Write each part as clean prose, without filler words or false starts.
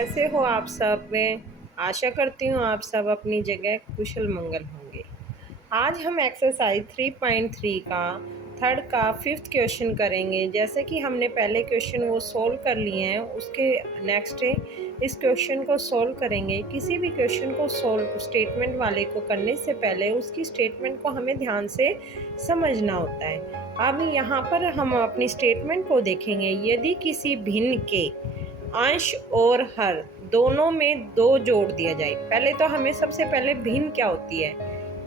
कैसे हो आप सब? मैं आशा करती हूँ आप सब अपनी जगह कुशल मंगल होंगे। आज हम एक्सरसाइज 3.3 का थर्ड का फिफ्थ क्वेश्चन करेंगे। जैसे कि हमने पहले क्वेश्चन वो सोल्व कर लिए हैं, उसके नेक्स्ट इस क्वेश्चन को सोल्व करेंगे। किसी भी क्वेश्चन को सोल्व स्टेटमेंट वाले को करने से पहले उसकी स्टेटमेंट को हमें ध्यान से समझना होता है। अब यहाँ पर हम अपनी स्टेटमेंट को देखेंगे। यदि किसी भिन्न के अंश और हर दोनों में दो जोड़ दिया जाए। पहले तो हमें सबसे पहले भिन्न क्या होती है।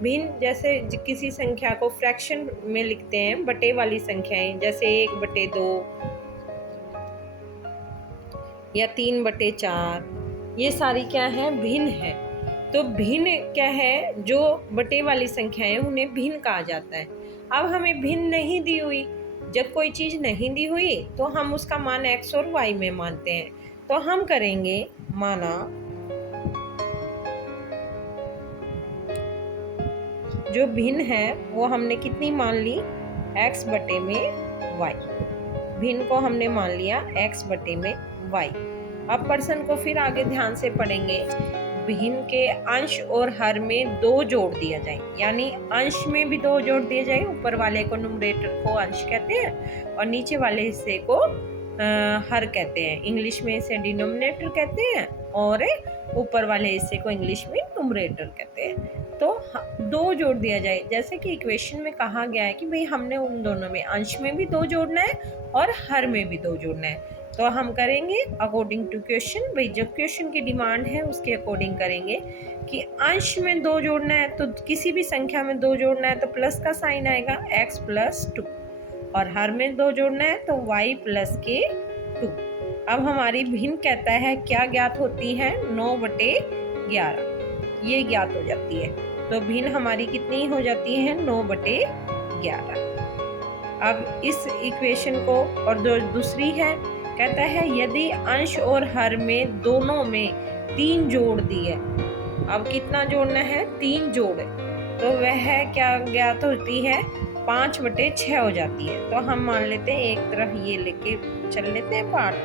भिन्न जैसे किसी संख्या को फ्रैक्शन में लिखते हैं, बटे वाली संख्याएं, जैसे 1/2 या 3/4, ये सारी क्या है, भिन्न है। तो भिन्न क्या है, जो बटे वाली संख्याएं उन्हें भिन्न कहा जाता है। अब हमें भिन्न नहीं दी हुई, जब कोई चीज़ नहीं दी हुई तो हम उसका मान x और y में मानते हैं। तो हम करेंगे, माना जो भिन्न है वो हमने कितनी मान ली, x बटे में y। भिन्न को हमने मान लिया x बटे में y। अब पर्सन को फिर आगे ध्यान से पढ़ेंगे। भिन्न के अंश और हर में दो जोड़ दिया जाए, यानी अंश में भी दो जोड़ दिए जाए। ऊपर वाले को न्यूमरेटर को अंश कहते हैं और नीचे वाले हिस्से को हर कहते हैं। इंग्लिश में इसे डिनोमिनेटर कहते हैं और ऊपर वाले हिस्से को इंग्लिश में न्यूमरेटर कहते हैं। तो दो जोड़ दिया जाए, जैसे कि इक्वेशन में कहा गया है कि भाई हमने उन दोनों में, अंश में भी दो जोड़ना है और हर में भी दो जोड़ना है। तो हम करेंगे अकॉर्डिंग टू क्वेश्चन। भाई जो क्वेश्चन की डिमांड है उसके अकॉर्डिंग करेंगे कि अंश में दो जोड़ना है तो किसी भी संख्या में दो जोड़ना है तो प्लस का साइन आएगा x+2, और हर में दो जोड़ना है तो y+2। अब हमारी भिन्न कहता है क्या ज्ञात होती है, 9/11, ये ज्ञात हो जाती है। तो भिन्न हमारी कितनी हो जाती है, 9/11। अब इस इक्वेशन को, और दूसरी है, कहता है यदि अंश और हर में दोनों में 3 जोड़ दिए। अब कितना जोड़ना है, 3 जोड़, तो वह क्या ज्ञात होती है, 5/6 हो जाती है। तो हम मान लेते हैं, एक तरफ ये लेके चल लेते हैं पार्ट,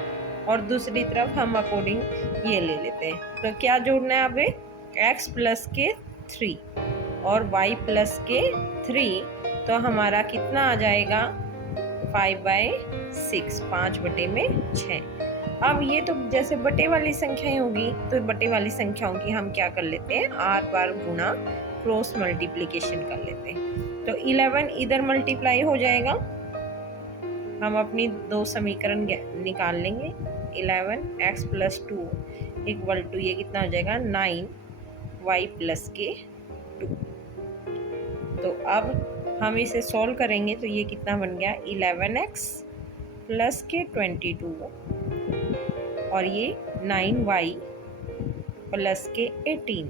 और दूसरी तरफ हम अकॉर्डिंग ये ले लेते हैं। तो क्या जोड़ना है, अब x+3 और y+3, तो हमारा कितना आ जाएगा, 5/6, 5/6। अब ये तो जैसे बटे वाली संख्याएं होगी, तो बटे वाली संख्याओं की हम क्या कर लेते हैं, आर बार गुणा क्रॉस मल्टीप्लिकेशन कर लेते हैं। तो 11 इधर मल्टीप्लाई हो जाएगा, हम अपनी दो समीकरण निकाल लेंगे। 11x+2 = ये कितना हो जाएगा, 9y+2। तो अब हम इसे सॉल्व करेंगे तो ये कितना बन गया, 11x+22 और ये 9y+18,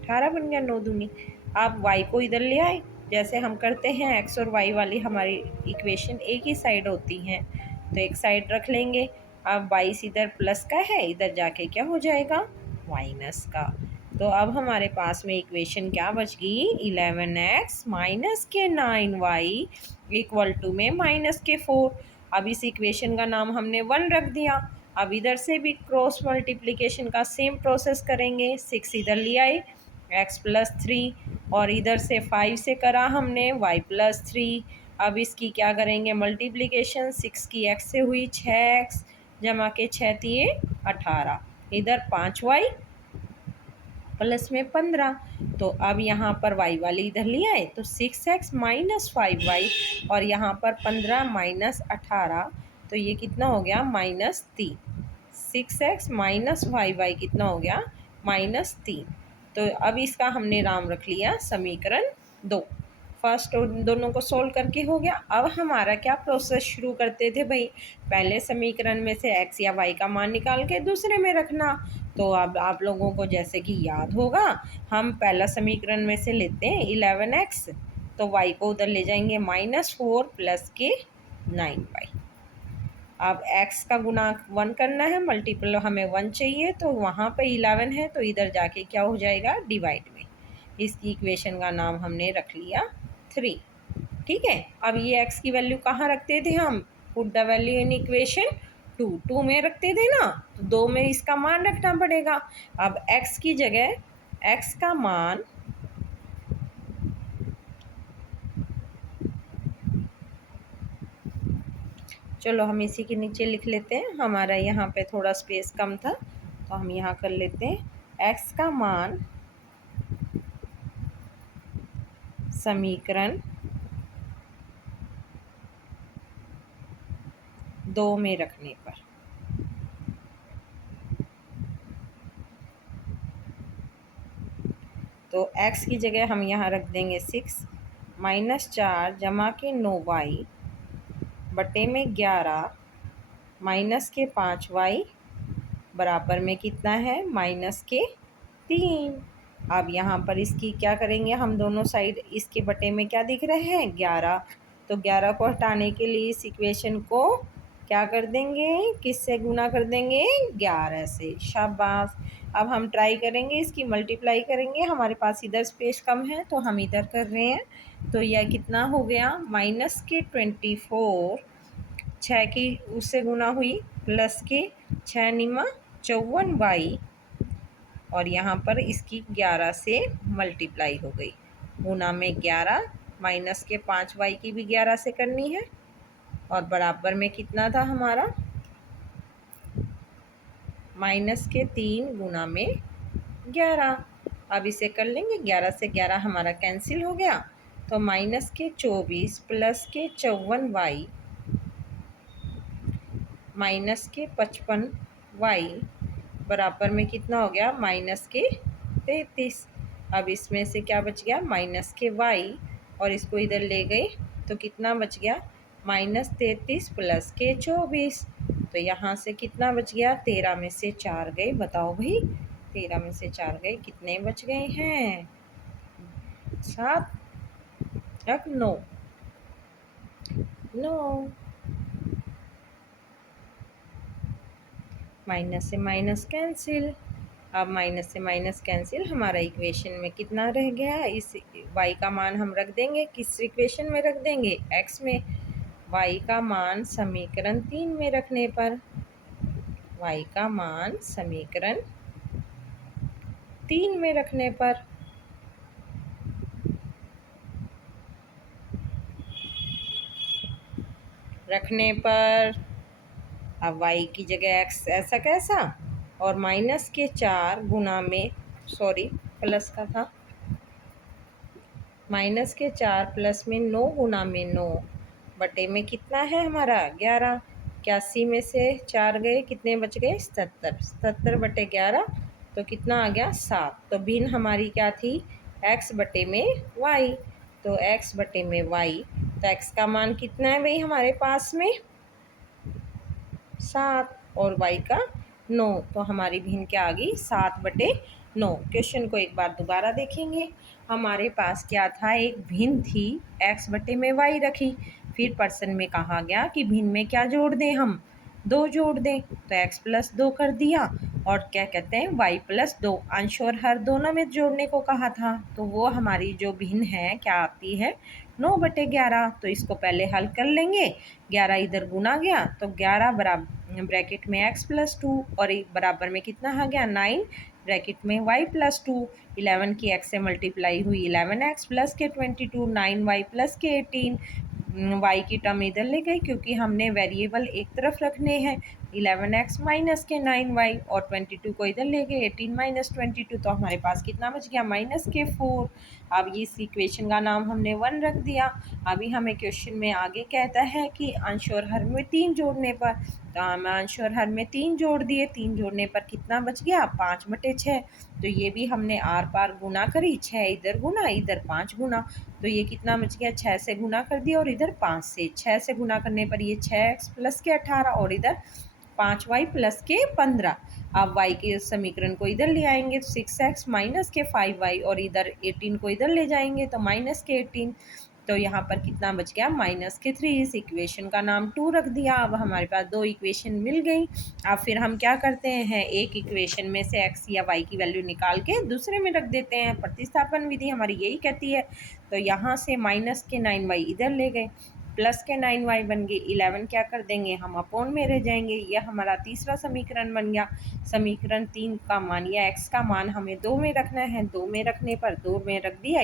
18 बन गया, 9 दूनी। आप y को इधर ले आए, जैसे हम करते हैं x और y वाली हमारी इक्वेशन एक ही साइड होती हैं, तो एक साइड रख लेंगे। अब 22 इधर प्लस का है, इधर जाके क्या हो जाएगा, माइनस का। तो अब हमारे पास में इक्वेशन क्या बच गई, 11x - 9y = -4। अब इस इक्वेशन का नाम हमने 1 रख दिया। अब इधर से भी क्रॉस मल्टीप्लिकेशन का सेम प्रोसेस करेंगे। 6 इधर ले आए, x+3, और इधर से 5 से करा हमने y+3। अब इसकी क्या करेंगे, मल्टीप्लिकेशन। 6 की x से हुई 6x, जमा के 6 दिए 18, इधर 5y प्लस में 15। तो अब यहाँ पर y वाली इधर ले आए तो 6x - 5y, और यहाँ पर 15 - 18, तो ये कितना हो गया, -3। 6x - 5y कितना हो गया, -3। तो अब इसका हमने नाम रख लिया समीकरण 2। फर्स्ट दोनों को सोल्व करके हो गया। अब हमारा क्या प्रोसेस शुरू करते थे भाई, पहले समीकरण में से x या y का मान निकाल के दूसरे में रखना। तो अब आप लोगों को जैसे कि याद होगा, हम पहला समीकरण में से लेते हैं 11x, तो y को उधर ले जाएंगे -4 प्लस के 9y। अब x का गुना 1 करना है, मल्टीपल हमें 1 चाहिए, तो वहाँ पे 11 है तो इधर जाके क्या हो जाएगा, डिवाइड में। इसकी इक्वेशन का नाम हमने रख लिया 3। ठीक है। अब ये x की वैल्यू कहाँ रखते थे हम, put the value in equation two में रखते थे ना, तो 2 में इसका मान रखना पड़ेगा। अब x की जगह x का मान चलो हम इसी के नीचे लिख लेते हैं, हमारा यहाँ पे थोड़ा स्पेस कम था तो हम यहाँ कर लेते हैं। x का मान समीकरण 2 में रखने पर, तो x की जगह हम यहाँ रख देंगे 6 -4 जमा के 9y बटे में 11 माइनस के 5y बराबर में कितना है -3। अब यहाँ पर इसकी क्या करेंगे हम, दोनों साइड इसके बटे में क्या दिख रहे हैं 11, तो 11 को हटाने के लिए इस इक्वेशन को क्या कर देंगे, किससे गुना कर देंगे 11 से। शाबाश। अब हम ट्राई करेंगे इसकी मल्टीप्लाई करेंगे, हमारे पास इधर स्पेस कम है तो हम इधर कर रहे हैं। तो यह कितना हो गया -24, 6 की उससे गुना हुई प्लस के 6 निमा 54y और यहाँ पर इसकी 11 से मल्टीप्लाई हो गई, गुना में 11 माइनस के 5y की भी 11 से करनी है और बराबर में कितना था हमारा -3 गुना में 11। अब इसे कर लेंगे, 11 से 11 हमारा कैंसिल हो गया, तो -24 प्लस के 54y माइनस के 55y बराबर में कितना हो गया -33। अब इसमें से क्या बच गया -y और इसको इधर ले गए तो कितना बच गया -33 प्लस के 24। तो यहाँ से कितना बच गया, 13 में से 4 गए, बताओ भाई 13 में से 4 गए कितने बच गए हैं 7 अब 9 माइनस से माइनस कैंसिल। अब माइनस से माइनस कैंसिल, हमारा इक्वेशन में कितना रह गया, इस y का मान हम रख देंगे, किस इक्वेशन में रख देंगे x में, y का मान समीकरण 3 में रखने पर, y का मान समीकरण 3 में रखने पर अब y की जगह x ऐसा कैसा और -4 गुना में प्लस का था -4 प्लस में 9 गुना में 9 बटे में कितना है हमारा 11। 81 में से 4 गए कितने बच गए 77 बटे 11 तो कितना आ गया 7। तो भिन्न हमारी क्या थी x बटे में y, तो x बटे में y, तो x का मान कितना है भाई हमारे पास में 7 और y का 9, तो हमारी भिन्न क्या आ गई 7/9। क्वेश्चन को एक बार दोबारा देखेंगे, हमारे पास क्या था, एक भिन्न थी x बटे में y रखी, फिर पर्सन में कहा गया कि भिन्न में क्या जोड़ दें, हम 2 जोड़ दें, तो x प्लस 2 कर दिया और क्या कहते हैं y प्लस 2 अंश और हर दोनों में जोड़ने को कहा था, तो वो हमारी जो भिन्न है क्या आती है 9/11। तो इसको पहले हल कर लेंगे, 11 इधर गुना गया तो 11 बराबर ब्रैकेट में x प्लस 2 और एक बराबर में कितना आ गया 9 ब्रैकेट में y प्लस 2, 11 की x से मल्टीप्लाई हुई 11x प्लस के 22, 9y प्लस के 18, y की टर्म इधर ले गई क्योंकि हमने वेरिएबल एक तरफ रखने हैं, 11x माइनस के 9y और 22 को इधर ले गए 18 माइनस 22, तो हमारे पास कितना बच गया -4। अब इस इक्वेशन का नाम हमने 1 रख दिया। अभी हमें क्वेश्चन में आगे कहता है कि अंश और हर में 3 जोड़ने पर, तो हम अंश और हर में 3 जोड़ दिए, 3 जोड़ने पर कितना बच गया 5/6। तो ये भी हमने आर पार गुना करी, 6 इधर गुना इधर 5 गुना, तो ये कितना बच गया 6 से गुना कर दिया और इधर 5 से, 6 से गुना करने पर ये 6x प्लस के 18 और इधर 5y प्लस के 15। अब y के समीकरण को इधर ले आएंगे तो 6x माइनस के 5y और इधर 18 को इधर ले जाएंगे तो माइनस के 18, तो यहाँ पर कितना बच गया -3। इस इक्वेशन का नाम 2 रख दिया। अब हमारे पास 2 इक्वेशन मिल गई। अब फिर हम क्या करते हैं, एक इक्वेशन में से x या y की वैल्यू निकाल के दूसरे में रख देते हैं, प्रतिस्थापन विधि हमारी यही कहती है। तो यहाँ से -9y इधर ले गए प्लस के 9y बन गए, 11 क्या कर देंगे हम अपोन में रह जाएंगे। यह हमारा तीसरा समीकरण बन गया। समीकरण 3 का मान या x का मान हमें 2 में रखना है। 2 में रखने पर 2 में रख दिया,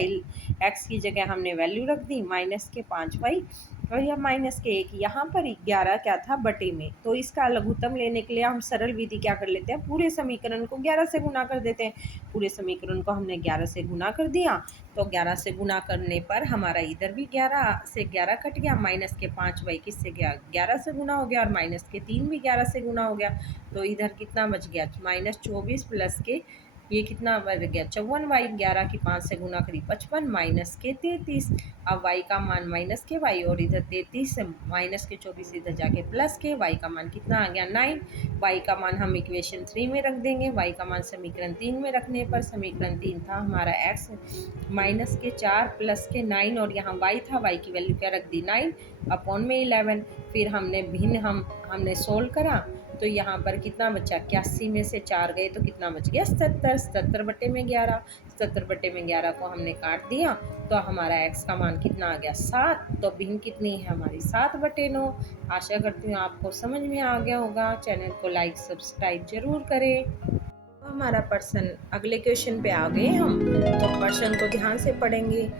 x की जगह हमने वैल्यू रख दी माइनस के 5y और यह माइनस के 1, यहाँ पर 11 क्या था बटे में। तो इसका लघुत्तम लेने के लिए हम सरल विधि क्या कर लेते हैं, पूरे समीकरण को 11 से गुना कर देते हैं। पूरे समीकरण को हमने 11 से गुना कर दिया, तो 11 से गुना करने पर हमारा इधर भी 11 से 11 कट गया, माइनस के 5y किससे गया 11 से गुना हो गया और माइनस के 3 भी 11 से गुना हो गया। तो इधर कितना बच गया -24 प्लस के ये कितना बच गया 54y, 11 की 5 से गुना करी 55 माइनस के 33। अब y का मान माइनस के y और इधर 33 से माइनस के 24 इधर जाके प्लस के y का मान कितना आ गया 9। y का मान हम इक्वेशन 3 में रख देंगे। y का मान समीकरण 3 में रखने पर समीकरण 3 था हमारा x माइनस के 4 प्लस के 9 और यहाँ y था, y की वैल्यू क्या रख दी 9 अपॉन में 11। फिर हमने भिन्न हमने सोल्व करा तो यहाँ पर कितना बचा 81 में से 4 गए तो कितना बच गया 77। 77 बटे में 11, 77 बटे में 11 को हमने काट दिया तो हमारा x का मान कितना आ गया 7। तो भिन्न कितनी है हमारी 7 बटे 9। आशा करती हूँ आपको समझ में आ गया होगा। चैनल को लाइक सब्सक्राइब जरूर करें। हमारा पर्सन अगले क्वेश्चन पे आ गए हम, तो पर्सन को ध्यान से पढ़ेंगे।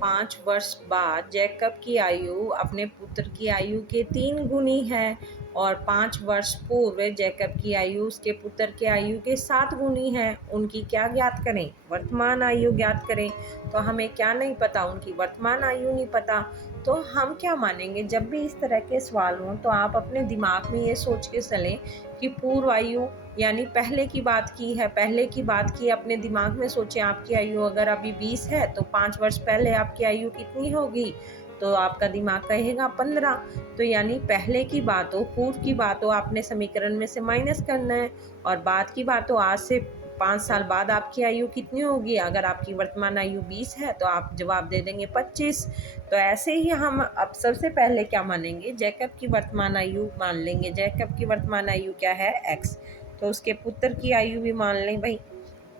5 वर्ष बाद जैकब की आयु अपने पुत्र की आयु के 3 गुनी है और 5 वर्ष पूर्व जैकब की आयु उसके पुत्र के आयु के 7 गुनी है। उनकी क्या ज्ञात करें, वर्तमान आयु ज्ञात करें। तो हमें क्या नहीं पता, उनकी वर्तमान आयु नहीं पता। तो हम क्या मानेंगे, जब भी इस तरह के सवाल हों तो आप अपने दिमाग में ये सोच के चलें कि पूर्व आयु यानी पहले की बात की है, पहले की बात की अपने दिमाग में सोचें। आपकी आयु अगर अभी 20 है तो 5 वर्ष पहले आपकी आयु कितनी होगी, तो आपका दिमाग कहेगा 15। तो यानी पहले की बात हो, पूर्व की बात हो, आपने समीकरण में से माइनस करना है और बाद की बात हो, आज से 5 साल बाद आपकी आयु कितनी होगी। अगर आपकी वर्तमान आयु 20 है तो आप जवाब दे देंगे 25। तो ऐसे ही हम अब सबसे पहले क्या मानेंगे, जैकब की वर्तमान आयु मान लेंगे। जैकब की वर्तमान आयु क्या है x, तो उसके पुत्र की आयु भी मान लें भाई,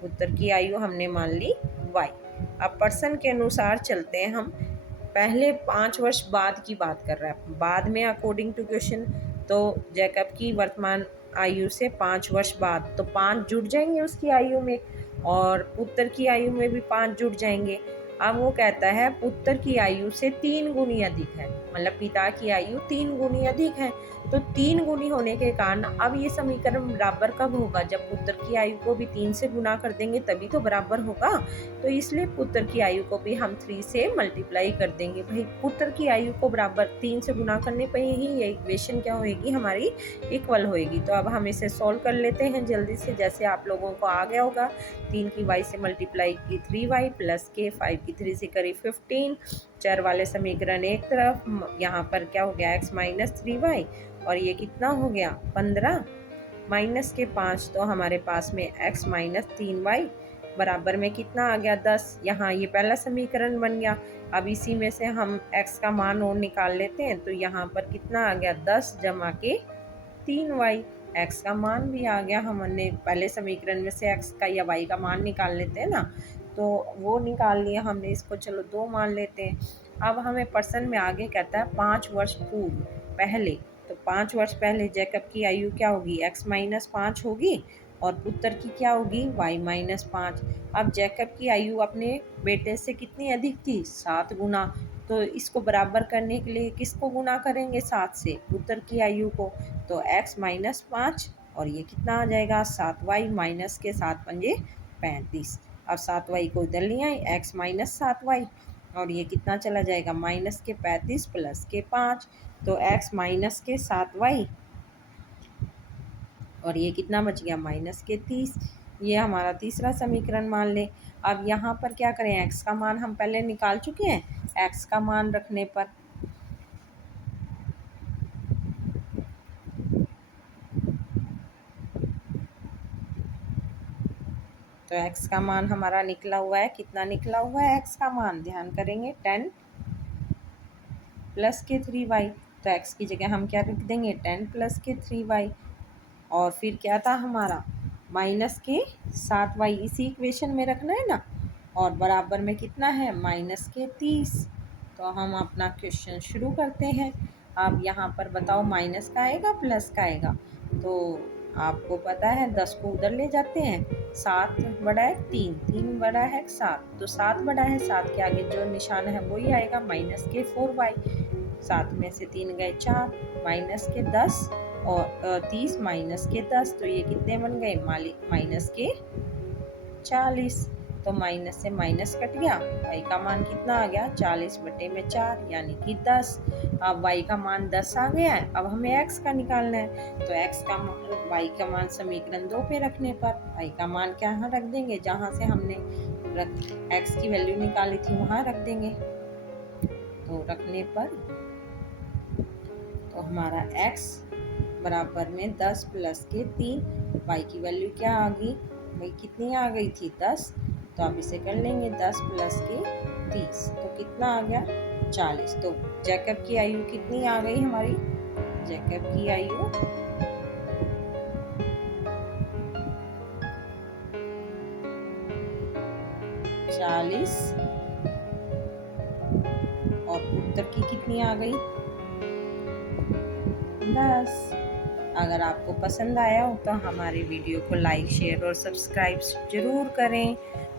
पुत्र की आयु हमने मान ली y। अब पर्सन के अनुसार चलते हैं हम। पहले 5 वर्ष बाद की बात कर रहा है, बाद में अकॉर्डिंग टू क्वेश्चन। तो जैकब की वर्तमान आयु से 5 वर्ष बाद तो 5 जुड़ जाएंगे उसकी आयु में और पुत्र की आयु में भी 5 जुड़ जाएंगे। अब वो कहता है पुत्र की आयु से 3 गुनी अधिक है, मतलब पिता की आयु 3 गुनी अधिक है। तो 3 गुनी होने के कारण अब ये समीकरण बराबर कब होगा, जब पुत्र की आयु को भी 3 से गुना कर देंगे तभी तो बराबर होगा। तो इसलिए पुत्र की आयु को भी हम 3 से मल्टीप्लाई कर देंगे। भाई पुत्र की आयु को बराबर 3 से गुना करने पर ही ये इक्वेशन क्या होएगी हमारी इक्वल होएगी। तो अब हम इसे सॉल्व कर लेते हैं जल्दी से, जैसे आप लोगों को आ गया होगा। 3 की y से मल्टीप्लाई की 3y प्लस के 5 की 3 से करी 15। चर वाले समीकरण एक तरफ, यहाँ पर क्या हो गया x माइनस 3y और ये कितना हो गया 15 माइनस के 5, तो हमारे पास में x माइनस 3y बराबर में कितना आ गया 10। यहाँ ये पहला समीकरण बन गया। अब इसी में से हम x का मान और निकाल लेते हैं, तो यहाँ पर कितना आ गया 10 जमा के 3y। x का मान भी आ गया, हमने पहले समीकरण में से x का या y का मान निकाल लेते हैं ना, तो वो निकाल लिया हमने। इसको चलो 2 मान लेते हैं। अब हमें पर्सन में आगे कहता है 5 वर्ष पूर्व पहले, तो 5 वर्ष पहले जैकब की आयु क्या होगी x माइनस 5 होगी और पुत्र की क्या होगी y माइनस 5। अब जैकब की आयु अपने बेटे से कितनी अधिक थी 7 गुना। तो इसको बराबर करने के लिए किसको गुना करेंगे 7 से, पुत्र की आयु को। तो x माइनस 5 और ये कितना आ जाएगा 7y माइनस के 7 पंजे 35। अब 7y को इधर ले आए, x माइनस 7y और ये कितना चला जाएगा माइनस के 35 प्लस के 5, तो x माइनस के 7y और ये कितना बच गया माइनस के 30। ये हमारा तीसरा समीकरण मान लें। अब यहाँ पर क्या करें, x का मान हम पहले निकाल चुके हैं। x का मान रखने पर तो x का मान हमारा निकला हुआ है, कितना निकला हुआ है x का मान, ध्यान करेंगे 10 प्लस के 3y। तो x की जगह हम क्या रख देंगे 10 प्लस के 3y और फिर क्या था हमारा माइनस के 7y, इसी इक्वेशन में रखना है ना, और बराबर में कितना है माइनस के 30। तो तो हम अपना क्वेश्चन शुरू करते हैं। अब यहाँ पर बताओ माइनस का आएगा प्लस का आएगा। तो आपको पता है 10 को उधर ले जाते हैं, 7 बड़ा है 3, 3 बड़ा है 7, तो 7 बड़ा है, 7 के आगे जो निशान है वही आएगा माइनस के 4y। 7 में से 3 गए 4, माइनस के 10 और 30 माइनस के 10, तो ये कितने बन गए माइनस के 40। तो माइनस से माइनस कट गया, y का मान कितना आ गया 40/4 यानी कि 10। अब y का मान 10 आ गया है, अब हमें x का निकालना है। तो x का मान y का मान समीकरण 2 पे रखने पर y का मान क्या यहाँ रख देंगे, जहाँ से हमने x की वैल्यू निकाली थी वहाँ रख देंगे। तो रखने पर तो हमारा x बराबर में 10 प्लस के 3, y की वैल्यू क्या आ गई, भाई कितनी आ गई थी 10, तो आप इसे कर लेंगे 10 प्लस के 30, तो कितना आ गया 40। तो जैकब की आयु कितनी आ गई हमारी, जैकब की आयु 40 और उत्तर की कितनी आ गई 10। अगर आपको पसंद आया हो तो हमारे वीडियो को लाइक शेयर और सब्सक्राइब ज़रूर करें।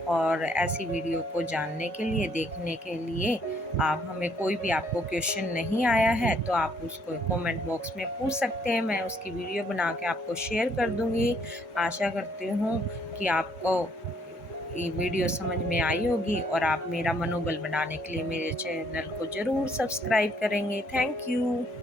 और ऐसी वीडियो को जानने के लिए, देखने के लिए आप हमें कोई भी आपको क्वेश्चन नहीं आया है तो आप उसको कमेंट बॉक्स में पूछ सकते हैं, मैं उसकी वीडियो बना के आपको शेयर कर दूंगी। आशा करती हूँ कि आपको ये वीडियो समझ में आई होगी और आप मेरा मनोबल बनाने के लिए मेरे चैनल को ज़रूर सब्सक्राइब करेंगे। Thank you.